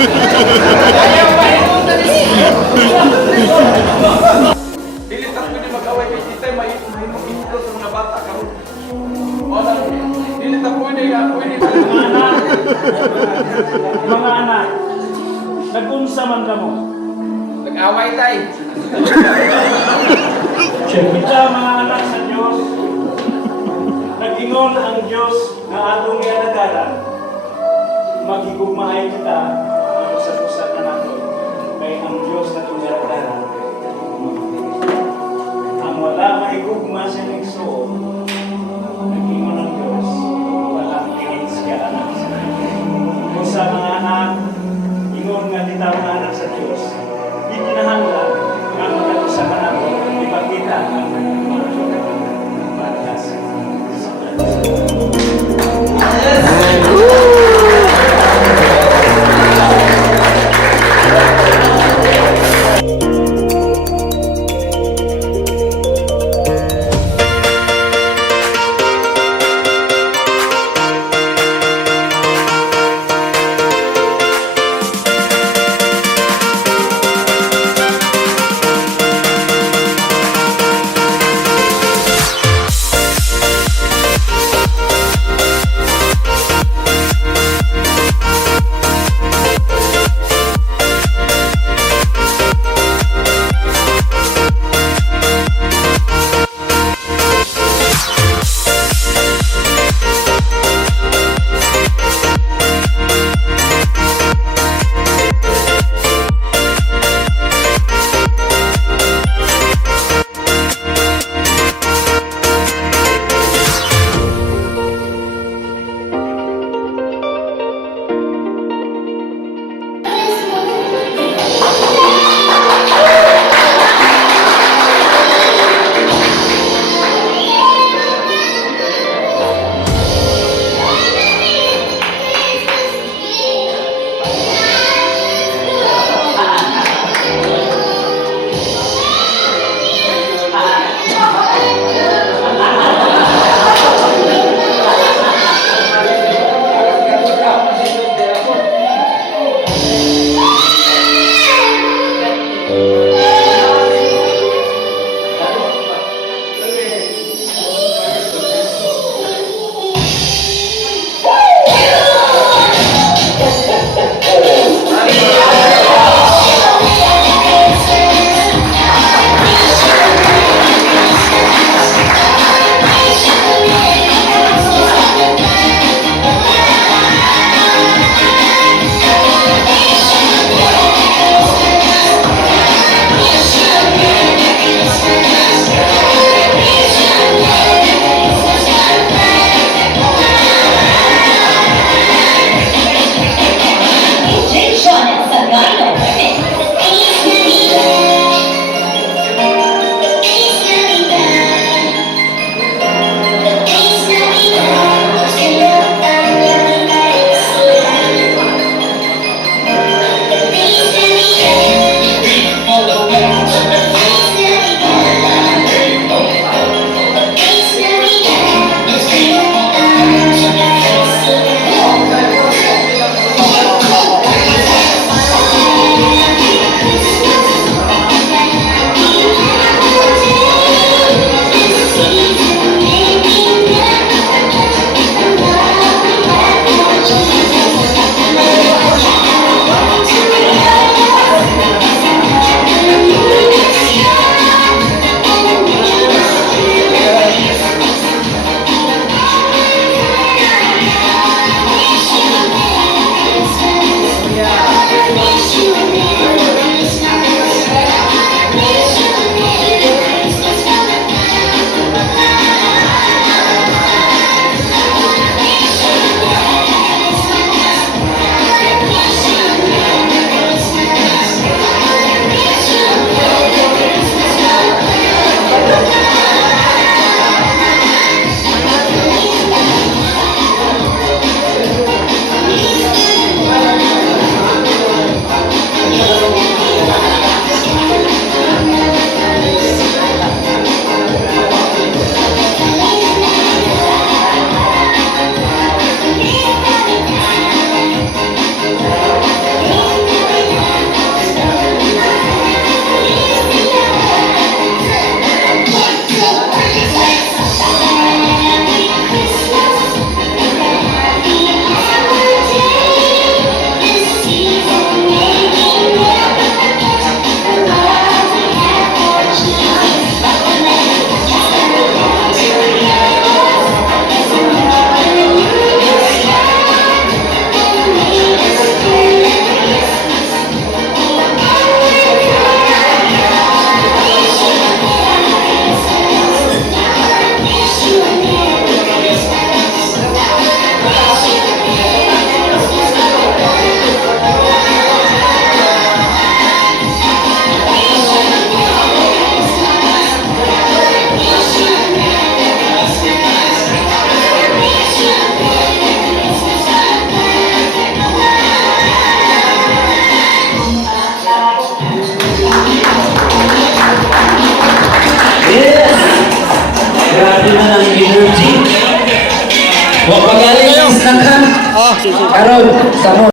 Dili ta pwede mag-away kay titay, may mag-intro sa mga bata karon. Wala, dili ta pwede Mga anak, nag-unsa man ka mo? nag-away tay. Kita mga anak sa Diyos, nag-ingon ang Diyos na atong ialagaran, maghigugmaay kita sa pusat na nato, kay ang Diyos na itong ialagaran. Ang wala mahigugma sa nagsuot, nag-ingon ang Diyos, walang tingin siya anak sa kung sa mga anak, ingon nga kita mga anak sa Diyos, di kinahanglan ang magkatusa ka nato, ipakita ang mga batas sa Grabe na ng energy. Huwag magaling yung snack ha. Karon, sa mo.